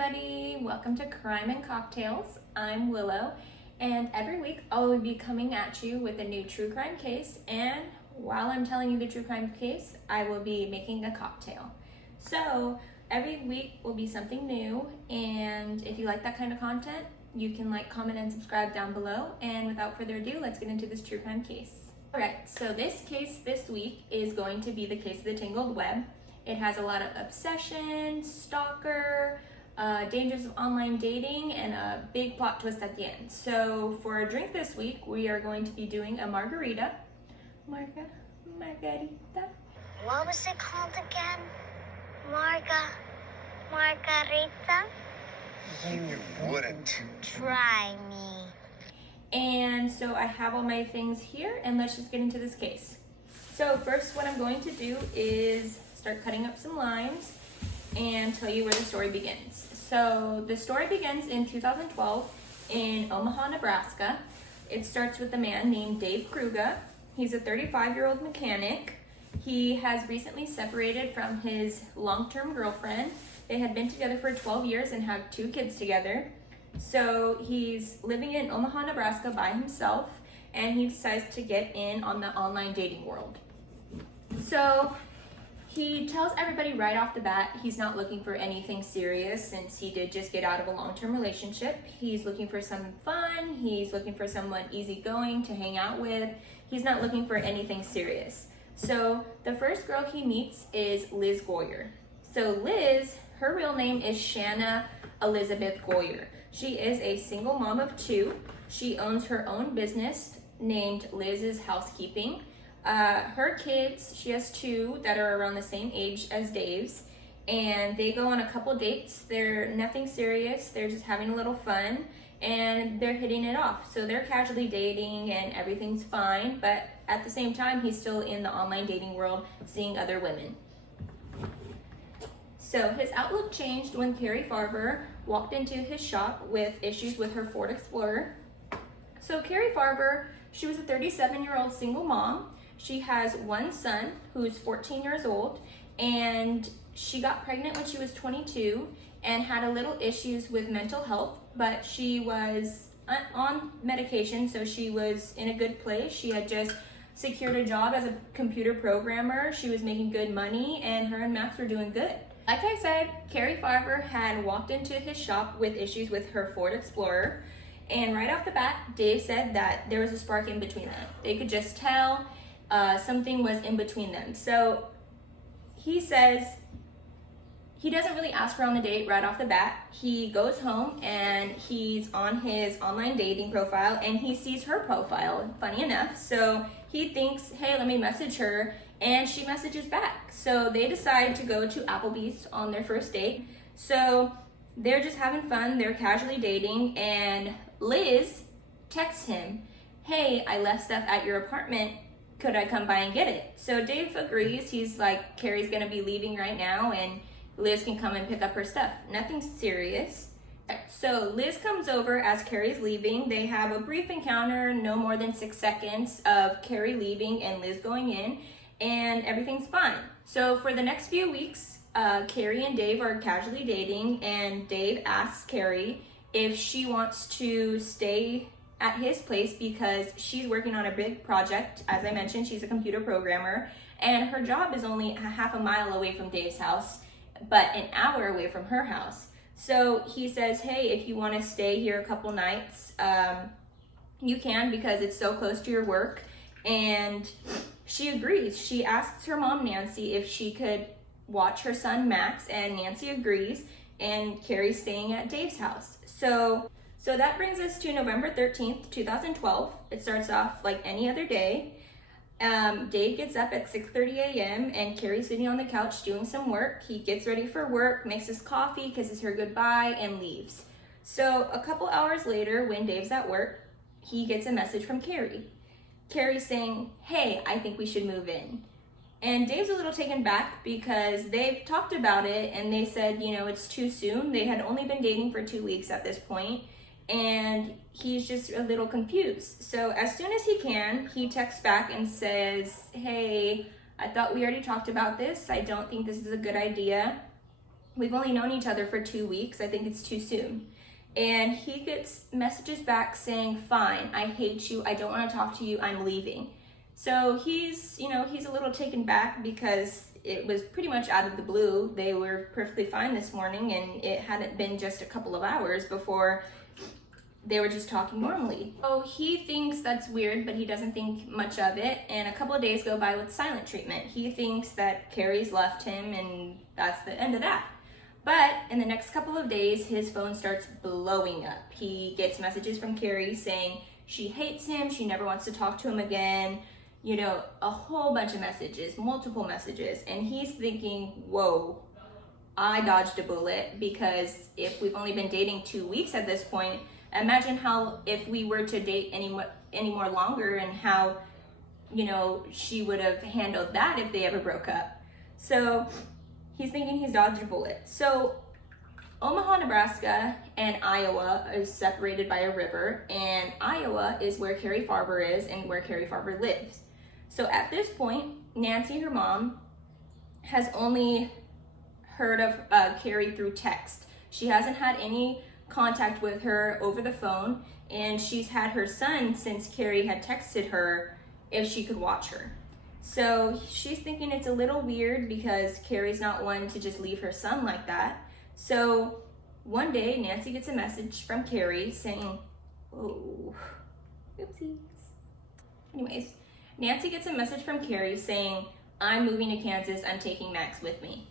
everybody, welcome to Crime and Cocktails. I'm Willow, and every week I will be coming at you with a new true crime case, and while I'm telling you the true crime case, I will be making a cocktail. So every week will be something new, and if you like that kind of content, you can like, comment, and subscribe down below. And without further ado, let's get into this true crime case. Alright, so this case this week is going to be the case of the Tangled Web. It has a lot of obsession, stalker, dangers of online dating, and a big plot twist at the end. So for a drink this week, we are going to be doing a margarita. Margarita. What was it called again? Margarita? You wouldn't. Try me. And so I have all my things here, and let's just get into this case. So first, what I'm going to do is start cutting up some limes and tell you where the story begins. So the story begins in 2012 in Omaha, Nebraska. It starts with a man named Dave Kruga. He's a 35-year-old mechanic. He has recently separated from his long-term girlfriend. They had been together for 12 years and have 2 kids together. So he's living in Omaha, Nebraska by himself, and he decides to get in on the online dating world. So he tells everybody right off the bat he's not looking for anything serious, since he did just get out of a long-term relationship. He's looking for some fun. He's looking for someone easygoing to hang out with. He's not looking for anything serious. So the first girl he meets is Liz Goyer. So Liz, her real name is Shanna Elizabeth Goyer. She is a single mom of 2. She owns her own business named Liz's Housekeeping. Her kids, she has 2 that are around the same age as Dave's, and they go on a couple dates. They're nothing serious, they're just having a little fun, and they're hitting it off. So they're casually dating and everything's fine, but at the same time, he's still in the online dating world, seeing other women. So his outlook changed when Carrie Farber walked into his shop with issues with her Ford Explorer. So Carrie Farber, she was a 37-year-old single mom. She has 1 son who's 14 years old, and she got pregnant when she was 22 and had a little issues with mental health, but she was on medication, so she was in a good place. She had just secured a job as a computer programmer. She was making good money, and her and Max were doing good. Like I said, Carrie Farber had walked into his shop with issues with her Ford Explorer, and right off the bat, Dave said that there was a spark in between them. They could just tell something was in between them. So he says he doesn't really ask her on the date right off the bat. He goes home and he's on his online dating profile and he sees her profile, funny enough. So he thinks, hey, let me message her, and she messages back. So they decide to go to Applebee's on their first date. So they're just having fun, they're casually dating, and Liz texts him, hey, I left stuff at your apartment, could I come by and get it? So Dave agrees. He's like, Carrie's gonna be leaving right now and Liz can come and pick up her stuff. Nothing serious. So Liz comes over as Carrie's leaving. They have a brief encounter, no more than 6 seconds, of Carrie leaving and Liz going in, and everything's fine. So for the next few weeks, Carrie and Dave are casually dating, and Dave asks Carrie if she wants to stay at his place because she's working on a big project. As I mentioned, she's a computer programmer, and her job is only half a mile away from Dave's house, but an hour away from her house. So he says, hey, if you want to stay here a couple nights, you can, because it's so close to your work. And she agrees. She asks her mom, Nancy, if she could watch her son, Max, and Nancy agrees, and Carrie's staying at Dave's house. So that brings us to November 13th, 2012. It starts off like any other day. Dave gets up at 6:30 a.m. and Carrie's sitting on the couch doing some work. He gets ready for work, makes his coffee, kisses her goodbye, and leaves. So a couple hours later, when Dave's at work, he gets a message from Carrie. Carrie's saying, hey, I think we should move in. And Dave's a little taken back because they've talked about it and they said, you know, it's too soon. They had only been dating for 2 weeks at this point, and he's just a little confused. So as soon as he can, he texts back and says, hey, I thought we already talked about this. I don't think this is a good idea. We've only known each other for 2 weeks. I think it's too soon. And he gets messages back saying, fine, I hate you. I don't want to talk to you. I'm leaving. So he's a little taken back because it was pretty much out of the blue. They were perfectly fine this morning, and it hadn't been just a couple of hours before they were just talking normally. So he thinks that's weird, but he doesn't think much of it. And a couple of days go by with silent treatment. He thinks that Carrie's left him, and that's the end of that. But in the next couple of days, his phone starts blowing up. He gets messages from Carrie saying she hates him, she never wants to talk to him again, a whole bunch of messages, multiple messages. And he's thinking, whoa, I dodged a bullet, because if we've only been dating 2 weeks at this point, imagine how if we were to date any more longer, and how, she would have handled that if they ever broke up. So he's thinking he's dodged a bullet. So Omaha, Nebraska and Iowa are separated by a river, and Iowa is where Carrie Farber is and where Carrie Farber lives. So at this point, Nancy, her mom, has only heard of Carrie through text. She hasn't had any contact with her over the phone, and she's had her son since Carrie had texted her if she could watch her. So she's thinking it's a little weird because Carrie's not one to just leave her son like that. So one day, Nancy gets a message from Carrie saying, oh, oopsies. Anyways, Nancy gets a message from Carrie saying, I'm moving to Kansas, I'm taking Max with me.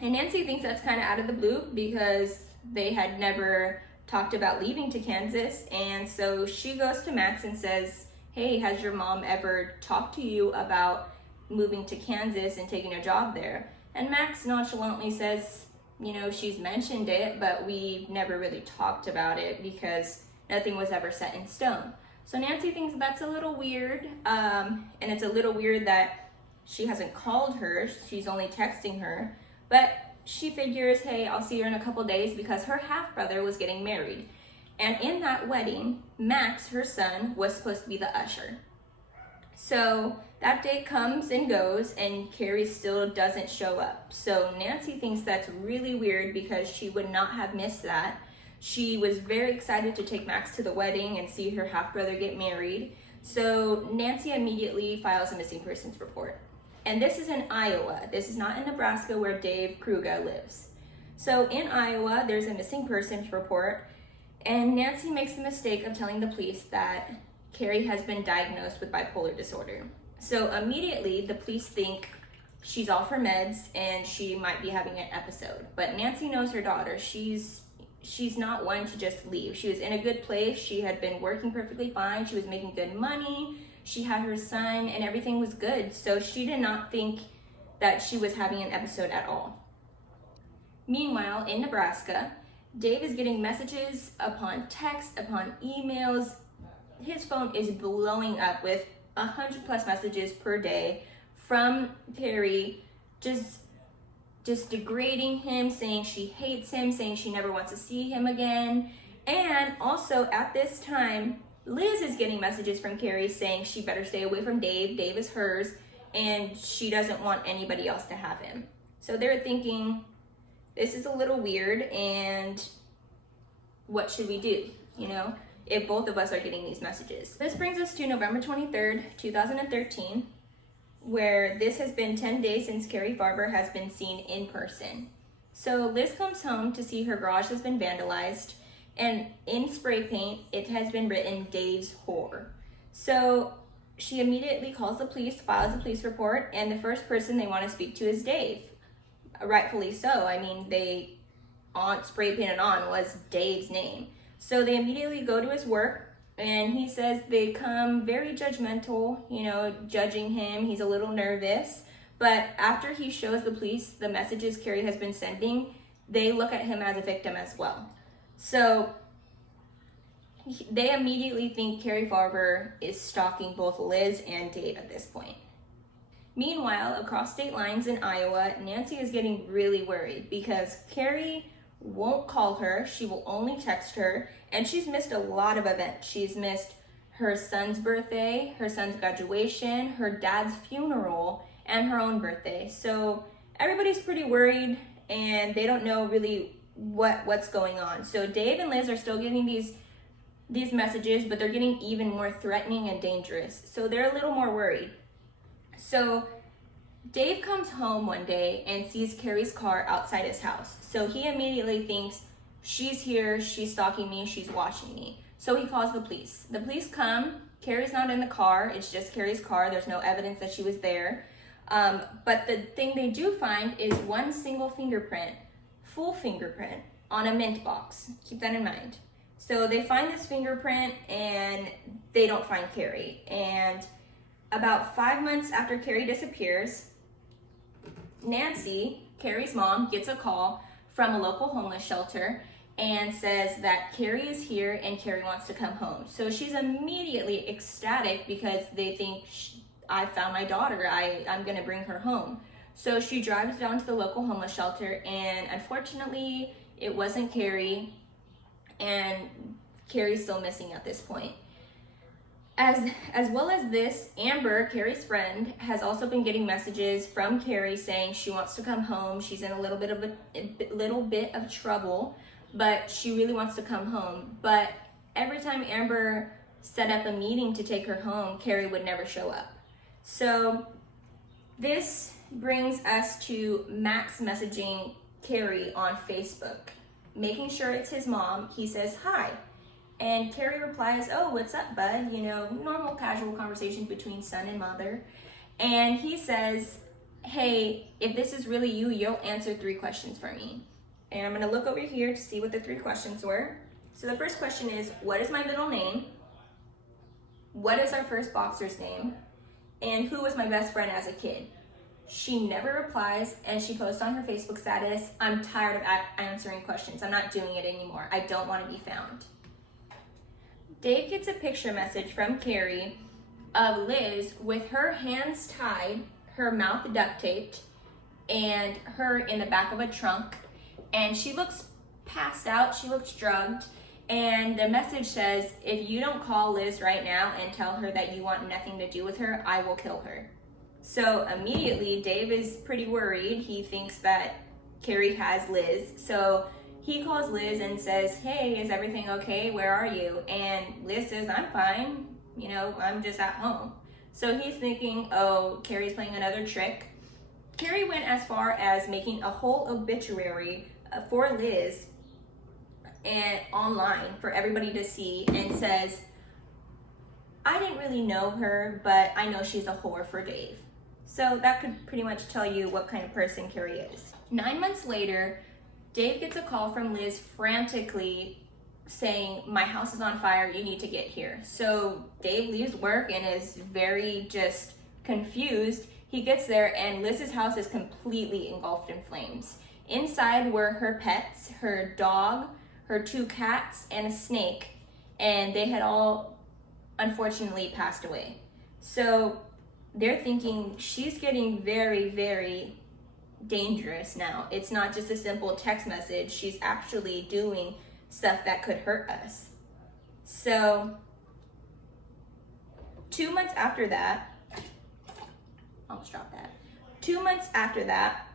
And Nancy thinks that's kind of out of the blue because they had never talked about leaving to Kansas. And so she goes to Max and says, hey, has your mom ever talked to you about moving to Kansas and taking a job there? And Max nonchalantly says, she's mentioned it, but we never really talked about it because nothing was ever set in stone. So Nancy thinks that's a little weird, and it's a little weird that she hasn't called her, she's only texting her, but she figures, hey, I'll see her in a couple days because her half-brother was getting married. And in that wedding, Max, her son, was supposed to be the usher. So that day comes and goes, and Carrie still doesn't show up. So Nancy thinks that's really weird because she would not have missed that. She was very excited to take Max to the wedding and see her half-brother get married. So Nancy immediately files a missing persons report. And this is in Iowa. This is not in Nebraska where Dave Kruger lives. So in Iowa, there's a missing persons report, and Nancy makes the mistake of telling the police that Carrie has been diagnosed with bipolar disorder. So immediately, the police think she's off her meds and she might be having an episode. But Nancy knows her daughter. She's not one to just leave. She was in a good place. She had been working perfectly fine. She was making good money. She had her son and everything was good. So she did not think that she was having an episode at all. Meanwhile, in Nebraska, Dave is getting messages upon text, upon emails. His phone is blowing up with 100+ messages per day from Carrie, just degrading him, saying she hates him, saying she never wants to see him again. And also at this time, Liz is getting messages from Carrie saying she better stay away from Dave. Dave is hers, and she doesn't want anybody else to have him. So they're thinking, this is a little weird, and what should we do, if both of us are getting these messages? This brings us to November 23rd, 2013, where this has been 10 days since Carrie Farber has been seen in person. So Liz comes home to see her garage has been vandalized, and in spray paint, it has been written Dave's whore. So she immediately calls the police, files a police report, and the first person they want to speak to is Dave. Rightfully so. I mean, they spray painted on was Dave's name. So they immediately go to his work, and he says they come very judgmental, judging him. He's a little nervous. But after he shows the police the messages Carrie has been sending, they look at him as a victim as well. So they immediately think Carrie Farber is stalking both Liz and Dave at this point. Meanwhile, across state lines in Iowa, Nancy is getting really worried because Carrie won't call her, she will only text her, and she's missed a lot of events. She's missed her son's birthday, her son's graduation, her dad's funeral, and her own birthday. So everybody's pretty worried, and they don't know really what's going on. So Dave and Liz are still getting these messages, but they're getting even more threatening and dangerous. So they're a little more worried. So Dave comes home one day and sees Carrie's car outside his house. So he immediately thinks, she's here, she's stalking me, she's watching me. So he calls the police. The police come. Carrie's not in the car. It's just Carrie's car. There's no evidence that she was there. But the thing they do find is one single fingerprint, full fingerprint, on a mint box. Keep that in mind. So they find this fingerprint and they don't find Carrie. And about 5 months after Carrie disappears, Nancy, Carrie's mom, gets a call from a local homeless shelter and says that Carrie is here and Carrie wants to come home. So she's immediately ecstatic because they think, I found my daughter, I'm gonna bring her home. So she drives down to the local homeless shelter, and unfortunately it wasn't Carrie, and Carrie's still missing at this point. As well as this, Amber, Carrie's friend, has also been getting messages from Carrie saying she wants to come home. She's in a little bit of trouble, but she really wants to come home. But every time Amber set up a meeting to take her home, Carrie would never show up. So this brings us to Max messaging Carrie on Facebook, making sure it's his mom. He says, "Hi." And Carrie replies, "Oh, what's up, bud?" You know, normal casual conversation between son and mother. And he says, "Hey, if this is really you, you'll answer 3 questions for me." And I'm gonna look over here to see what the 3 questions were. So the first question is, what is my middle name? What is our first boxer's name? And who was my best friend as a kid? She never replies, and she posts on her Facebook status, "I'm tired of answering questions. I'm not doing it anymore. I don't want to be found." Dave gets a picture message from Carrie of Liz with her hands tied, her mouth duct taped, and her in the back of a trunk. And she looks passed out, she looks drugged. And the message says, "If you don't call Liz right now and tell her that you want nothing to do with her, I will kill her." So immediately, Dave is pretty worried. He thinks that Carrie has Liz. So he calls Liz and says, "Hey, is everything okay? Where are you?" And Liz says, "I'm fine. You know, I'm just at home." So he's thinking, oh, Carrie's playing another trick. Carrie went as far as making a whole obituary for Liz and online for everybody to see, and says, "I didn't really know her, but I know she's a whore for Dave." So that could pretty much tell you what kind of person Carrie is. 9 months later, Dave gets a call from Liz frantically saying, "My house is on fire, you need to get here." So Dave leaves work and is very just confused. He gets there and Liz's house is completely engulfed in flames. Inside were her pets, her dog, her 2 cats, and a snake, and they had all unfortunately passed away. So they're thinking she's getting very, very dangerous now. It's not just a simple text message. She's actually doing stuff that could hurt us. So 2 months after that, almost dropped that. 2 months after that,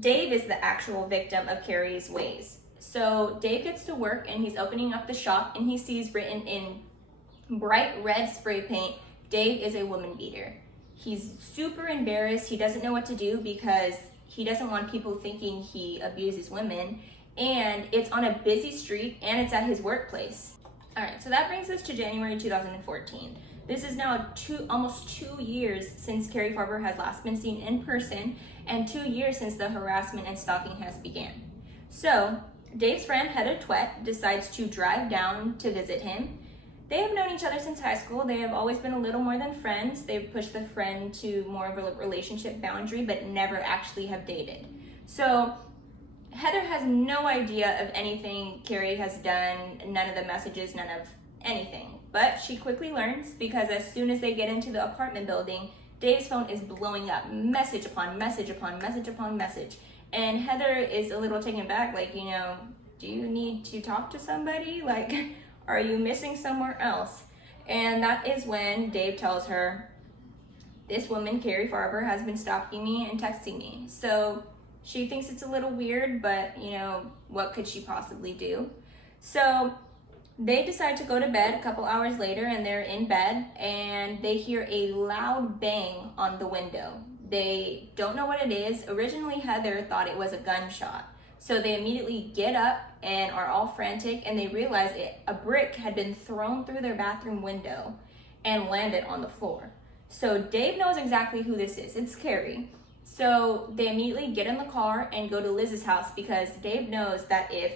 Dave is the actual victim of Carrie's ways. So Dave gets to work and he's opening up the shop and he sees written in bright red spray paint, "Dave is a woman beater." He's super embarrassed. He doesn't know what to do because he doesn't want people thinking he abuses women. And it's on a busy street and it's at his workplace. All right, so that brings us to January 2014. This is now almost 2 years since Carrie Farber has last been seen in person, and 2 years since the harassment and stalking has began. So Dave's friend Heather Twett decides to drive down to visit him. They have known each other since high school. They have always been a little more than friends. They've pushed the friend to more of a relationship boundary, but never actually have dated. So Heather has no idea of anything Carrie has done, none of the messages, none of anything. But she quickly learns, because as soon as they get into the apartment building, Dave's phone is blowing up, message upon message upon message upon message. And Heather is a little taken back, like, you know, do you need to talk to somebody? Like, are you missing somewhere else? And that is when Dave tells her, "This woman, Carrie Farber, has been stalking me and texting me." So She thinks it's a little weird, but what could she possibly do? So they decide to go to bed a couple hours later, and they're in bed and they hear a loud bang on the window. They don't know what it is. Originally, Heather thought it was a gunshot. So they immediately get up and are all frantic, and they realize a brick had been thrown through their bathroom window and landed on the floor. So Dave knows exactly who this is. It's Carrie. So they immediately get in the car and go to Liz's house, because Dave knows that if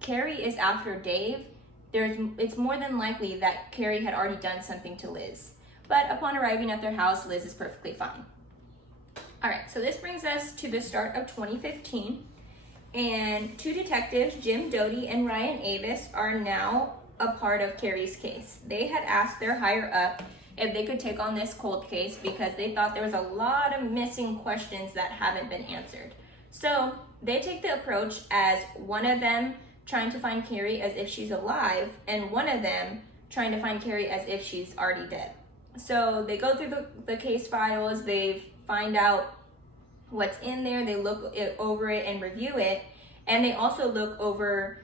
Carrie is after Dave, it's more than likely that Carrie had already done something to Liz. But upon arriving at their house, Liz is perfectly fine. All right, so this brings us to the start of 2015. And two detectives, Jim Doty and Ryan Avis, are now a part of Carrie's case. They had asked their higher up if they could take on this cold case, because they thought there was a lot of missing questions that haven't been answered. So they take the approach as one of them trying to find Carrie as if she's alive, and one of them trying to find Carrie as if she's already dead. So they go through the case files, they find out what's in there, they look over it and review it, and they also look over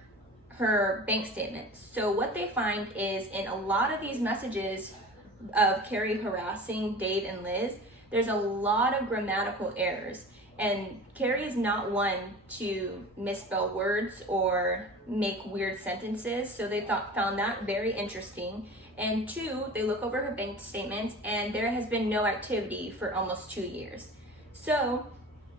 her bank statements. So what they find is, in a lot of these messages of Carrie harassing Dave and Liz, there's a lot of grammatical errors. And Carrie is not one to misspell words or make weird sentences, so they found that very interesting. And two, they look over her bank statements, and there has been no activity for almost 2 years. So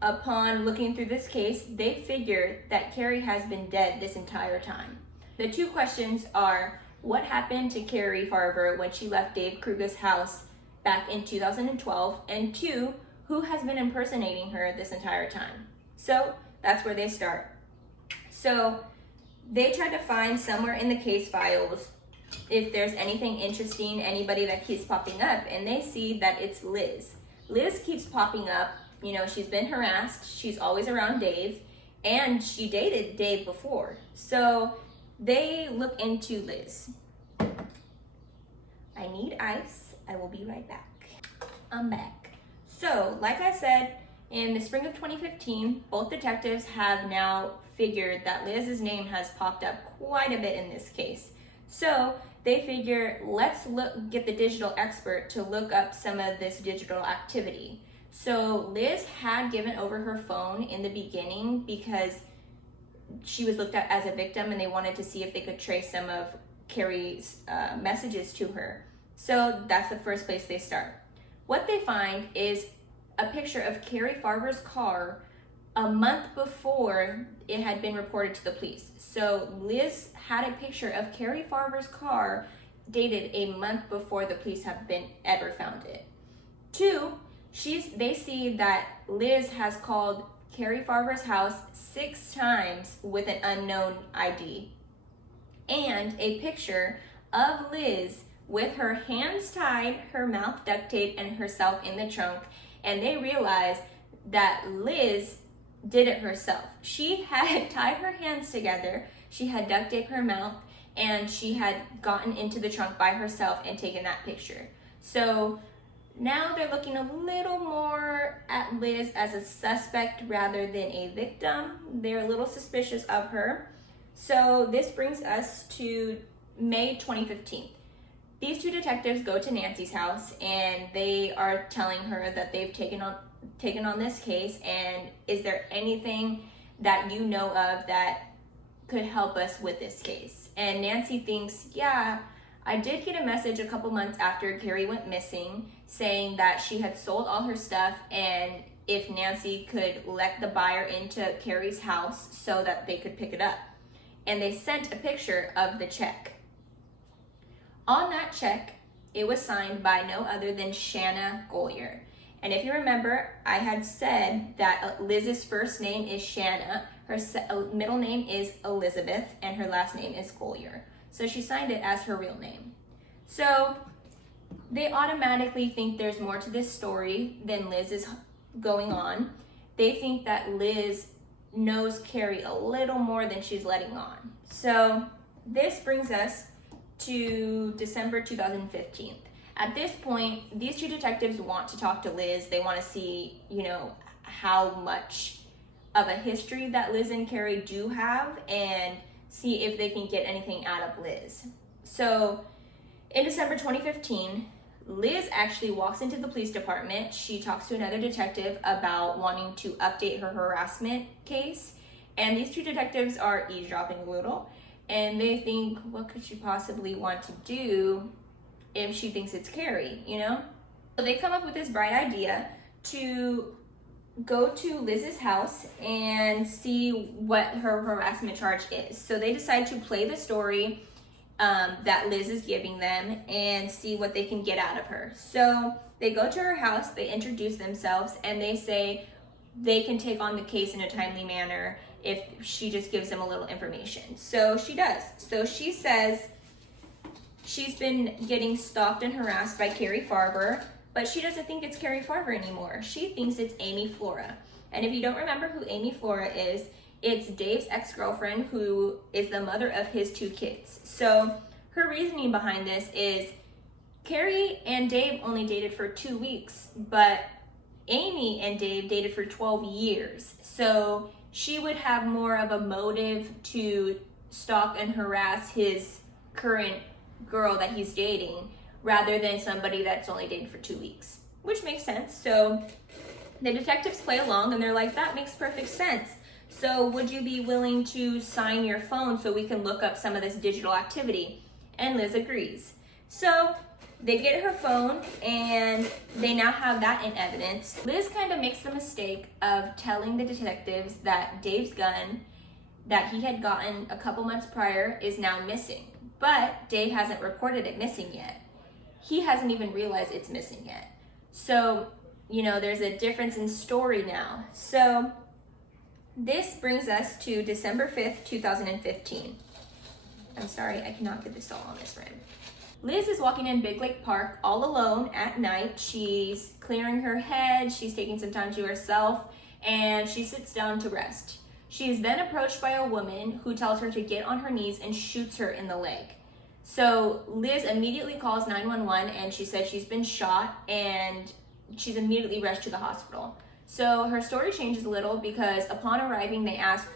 upon looking through this case, they figured that Carrie has been dead this entire time. The two questions are, what happened to Carrie Farber when she left Dave Kruger's house back in 2012? And two, who has been impersonating her this entire time? So that's where they start. So they try to find somewhere in the case files if there's anything interesting, anybody that keeps popping up, and they see that it's Liz. Liz keeps popping up. She's been harassed, she's always around Dave, and she dated Dave before. So they look into Liz. I need ice. I will be right back. I'm back. So, like I said, in the spring of 2015, both detectives have now figured that Liz's name has popped up quite a bit in this case. So they figure, let's get the digital expert to look up some of this digital activity. So Liz had given over her phone in the beginning because she was looked at as a victim, and they wanted to see if they could trace some of Carrie's messages to her. So that's the first place they start. What they find is a picture of Carrie Farber's car a month before it had been reported to the police. So Liz had a picture of Carrie Farber's car dated a month before the police have ever found it. Two, they see that Liz has called Carrie Farber's house 6 times with an unknown ID, and a picture of Liz with her hands tied, her mouth duct taped, and herself in the trunk. And they realized that Liz did it herself. She had tied her hands together, she had duct taped her mouth, and she had gotten into the trunk by herself and taken that picture. So now they're looking a little more at Liz as a suspect rather than a victim. They're a little suspicious of her. So this brings us to May 2015. These two detectives go to Nancy's house, and they are telling her that they've taken on this case, and is there anything that you know of that could help us with this case? And Nancy thinks, yeah, I did get a message a couple months after Carrie went missing saying that she had sold all her stuff, and if Nancy could let the buyer into Carrie's house so that they could pick it up. And they sent a picture of the check. On that check, it was signed by no other than Shanna Goyer. And if you remember, I had said that Liz's first name is Shanna, her middle name is Elizabeth, and her last name is Goyer. So she signed it as her real name. So they automatically think there's more to this story than Liz is going on. They think that Liz knows Carrie a little more than she's letting on. So this brings us to December 2015. At this point, these two detectives want to talk to Liz. They want to see, how much of a history that Liz and Carrie do have and see if they can get anything out of Liz. So in December 2015, Liz actually walks into the police department. She talks to another detective about wanting to update her harassment case. And these two detectives are eavesdropping a little. And they think, what could she possibly want to do if she thinks it's Carrie, you know? So they come up with this bright idea to go to Liz's house and see what her harassment charge is. So they decide to play the story that Liz is giving them and see what they can get out of her. So they go to her house, they introduce themselves, and they say they can take on the case in a timely manner if she just gives them a little information. So she does. So she says she's been getting stalked and harassed by Carrie Farber, but she doesn't think it's Carrie Farber anymore. She thinks it's Amy Flora. And if you don't remember who Amy Flora is, it's Dave's ex-girlfriend who is the mother of his two kids. So her reasoning behind this is Carrie and Dave only dated for 2 weeks, but Amy and Dave dated for 12 years. So she would have more of a motive to stalk and harass his current girl that he's dating rather than somebody that's only dated for 2 weeks, which makes sense. So the detectives play along and they're like, that makes perfect sense. So would you be willing to sign your phone so we can look up some of this digital activity? And Liz agrees. So they get her phone and they now have that in evidence. Liz kind of makes the mistake of telling the detectives that Dave's gun that he had gotten a couple months prior is now missing. But Dave hasn't reported it missing yet. He hasn't even realized it's missing yet. So, you know, there's a difference in story now. So this brings us to December 5th, 2015. I'm sorry, I cannot get this all on this rim. Liz is walking in Big Lake Park all alone at night. She's clearing her head, she's taking some time to herself, and she sits down to rest. She is then approached by a woman who tells her to get on her knees and shoots her in the leg. So Liz immediately calls 911 and she says she's been shot and she's immediately rushed to the hospital. So her story changes a little because upon arriving, they ask,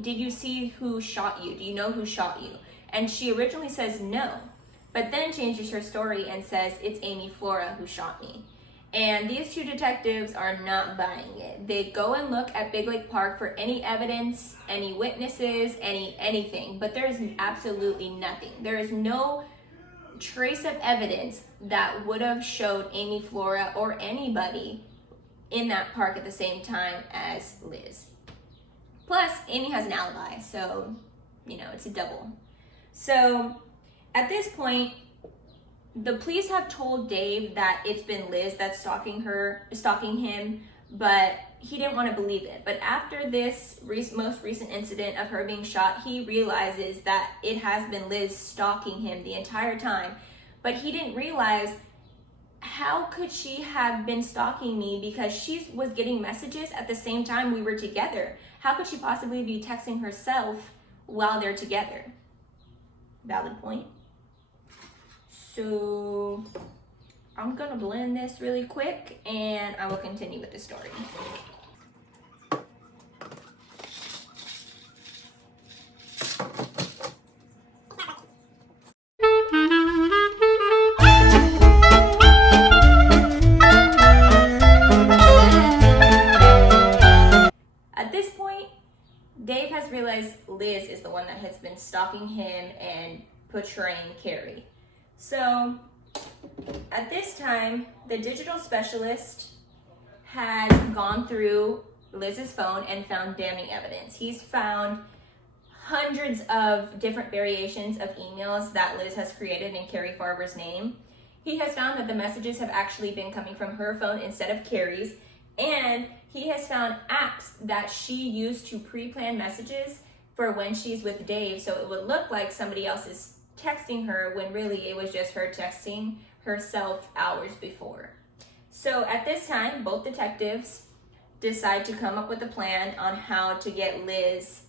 did you see who shot you? Do you know who shot you? And she originally says no, but then changes her story and says it's Amy Flora who shot me. And these two detectives are not buying it. They go and look at Big Lake Park for any evidence, any witnesses, anything, but there's absolutely nothing. There is no trace of evidence that would have showed Amy Flora or anybody in that park at the same time as Liz. Plus, Amy has an alibi, so, you know, it's a double. So, at this point, the police have told Dave that it's been Liz that's stalking him, but he didn't want to believe it. But after this most recent incident of her being shot, he realizes that it has been Liz stalking him the entire time. But he didn't realize, how could she have been stalking me? Because she was getting messages at the same time we were together. How could she possibly be texting herself while they're together? Valid point. So I'm gonna blend this really quick and I will continue with the story. At this point, Dave has realized Liz is the one that has been stalking him and portraying Carrie. So at this time, the digital specialist has gone through Liz's phone and found damning evidence. He's found hundreds of different variations of emails that Liz has created in Carrie Farber's name. He has found that the messages have actually been coming from her phone instead of Carrie's, and he has found apps that she used to pre-plan messages for when she's with Dave, so it would look like somebody else is texting her when really it was just her texting herself hours before. So at this time, both detectives decide to come up with a plan on how to get Liz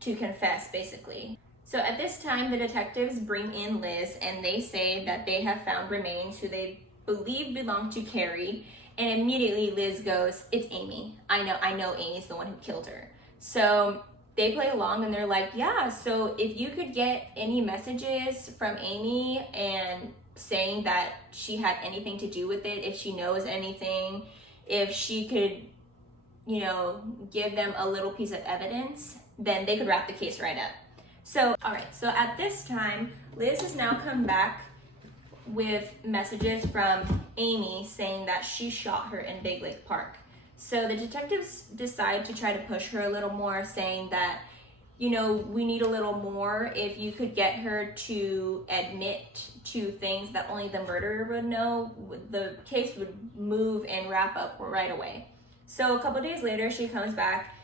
to confess, basically. So at this time, the detectives bring in Liz and they say that they have found remains who they believe belong to Carrie, And immediately Liz goes, "It's Amy. I know Amy's the one who killed her." So they play along and they're like, "Yeah, so if you could get any messages from Amy and saying that she had anything to do with it, if she knows anything, if she could, give them a little piece of evidence, then they could wrap the case right up." So, all right, so at this time, Liz has now come back with messages from Amy saying that she shot her in Big Lake Park. So the detectives decide to try to push her a little more, saying that, we need a little more. If you could get her to admit to things that only the murderer would know, the case would move and wrap up right away. So a couple days later, she comes back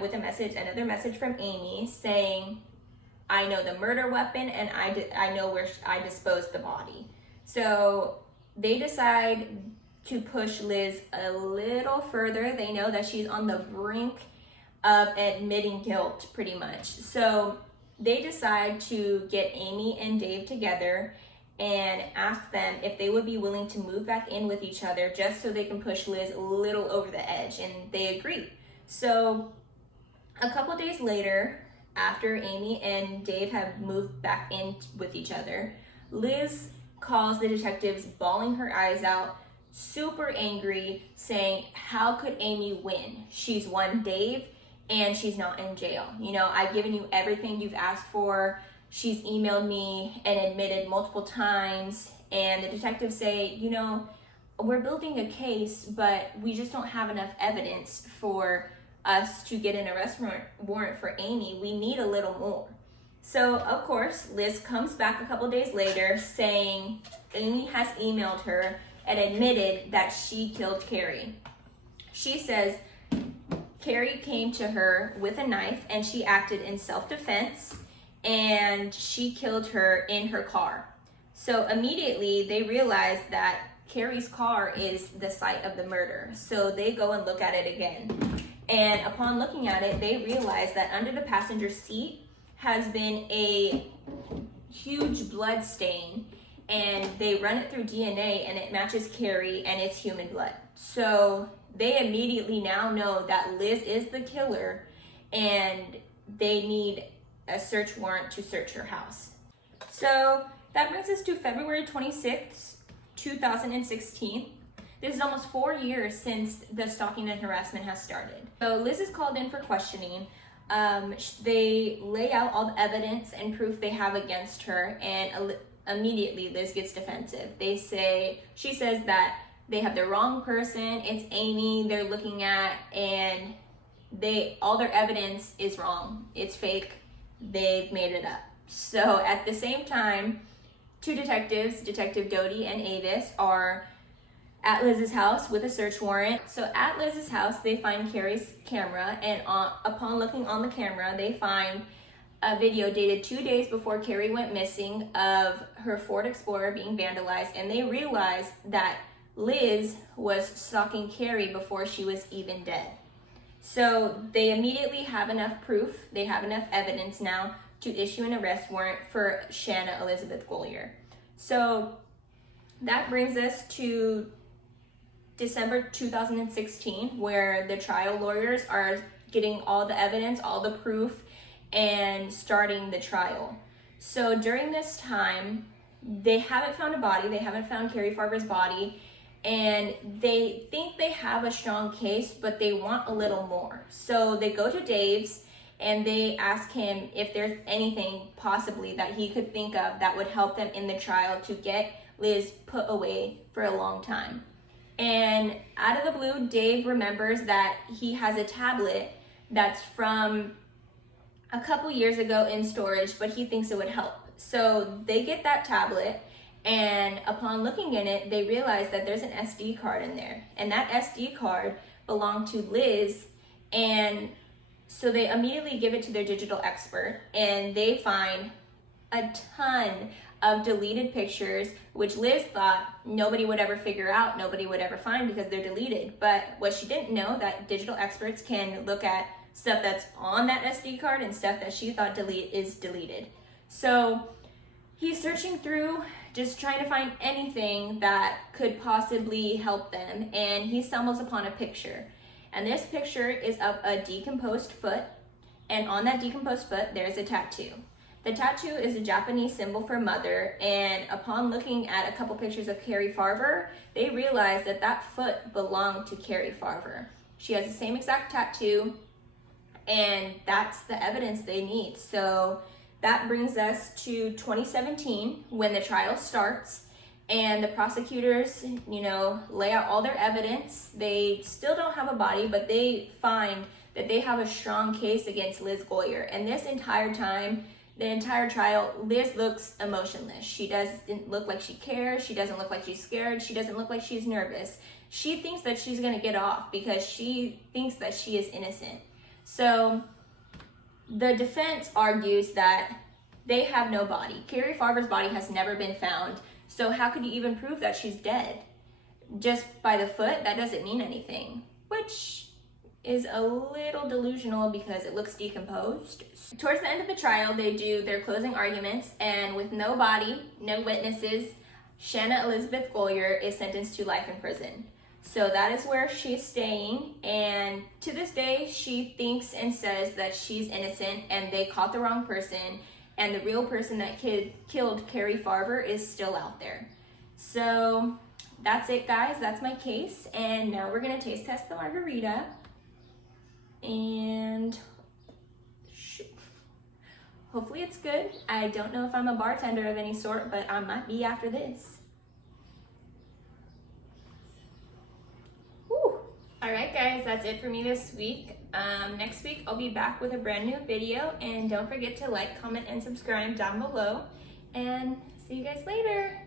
with another message from Amy saying, "I know the murder weapon and I know where I disposed the body." So they decide to push Liz a little further. They know that she's on the brink of admitting guilt pretty much. So they decide to get Amy and Dave together and ask them if they would be willing to move back in with each other just so they can push Liz a little over the edge, and they agree. So a couple days later, after Amy and Dave have moved back in with each other, Liz calls the detectives bawling her eyes out, super angry, saying, "How could Amy win? She's won Dave and she's not in jail. I've given you everything you've asked for. She's emailed me and admitted multiple times." And the detectives say, "We're building a case, but we just don't have enough evidence for us to get an arrest warrant for Amy. We need a little more." So, of course, Liz comes back a couple days later saying Amy has emailed her and admitted that she killed Carrie. She says Carrie came to her with a knife and she acted in self-defense, and she killed her in her car. So immediately they realize that Carrie's car is the site of the murder. So they go and look at it again. And upon looking at it, they realize that under the passenger seat has been a huge blood stain, and they run it through DNA and it matches Carrie and it's human blood. So they immediately now know that Liz is the killer and they need a search warrant to search her house. So that brings us to February 26th, 2016. This is almost 4 years since the stalking and harassment has started. So Liz is called in for questioning. They lay out all the evidence and proof they have against her, and immediately Liz gets defensive. She says that they have the wrong person, it's Amy they're looking at, and all their evidence is wrong. It's fake. They've made it up. So at the same time, two detectives, Detective Doty and Avis, are at Liz's house with a search warrant. So at Liz's house, they find Carrie's camera, and upon looking on the camera, they find a video dated 2 days before Carrie went missing of her Ford Explorer being vandalized, and they realize that Liz was stalking Carrie before she was even dead. So they immediately have enough proof, they have enough evidence now to issue an arrest warrant for Shanna Elizabeth Goyer. So that brings us to December 2016, where the trial lawyers are getting all the evidence, all the proof, and starting the trial. So during this time, they haven't found a body, they haven't found Carrie Farber's body, and they think they have a strong case, but they want a little more. So they go to Dave's and they ask him if there's anything possibly that he could think of that would help them in the trial to get Liz put away for a long time. And out of the blue, Dave remembers that he has a tablet that's from a couple years ago in storage, but he thinks it would help. So they get that tablet, and upon looking in it, they realize that there's an SD card in there, and that SD card belonged to Liz. And so they immediately give it to their digital expert, and they find a ton of deleted pictures, which Liz thought nobody would ever figure out, nobody would ever find because they're deleted. But what she didn't know, that digital experts can look at stuff that's on that SD card and stuff that she thought is deleted. So he's searching through just trying to find anything that could possibly help them, and he stumbles upon a picture. And this picture is of a decomposed foot, and on that decomposed foot, there's a tattoo. The tattoo is a Japanese symbol for mother, and upon looking at a couple pictures of Carrie Farber, they realized that that foot belonged to Carrie Farber. She has the same exact tattoo, and that's the evidence they need. So that brings us to 2017 when the trial starts, and the prosecutors, lay out all their evidence. They still don't have a body, but they find that they have a strong case against Liz Goyer. And this entire time, the entire trial, Liz looks emotionless. She doesn't look like she cares. She doesn't look like she's scared. She doesn't look like she's nervous. She thinks that she's gonna get off because she thinks that she is innocent. So the defense argues that they have no body. Carrie Farber's body has never been found. So how could you even prove that she's dead? Just by the foot, that doesn't mean anything, which is a little delusional because it looks decomposed. Towards the end of the trial, they do their closing arguments, and with no body, no witnesses, Shanna Elizabeth Goyer is sentenced to life in prison. So that is where she's staying, and to this day, she thinks and says that she's innocent and they caught the wrong person, and the real person that killed Carrie Farber is still out there. So that's it, guys. That's my case, and now we're gonna taste test the margarita. And hopefully it's good. I don't know if I'm a bartender of any sort, but I might be after this. Whew. All right, guys, that's it for me this week. Next week, I'll be back with a brand new video, and don't forget to like, comment, and subscribe down below, and see you guys later.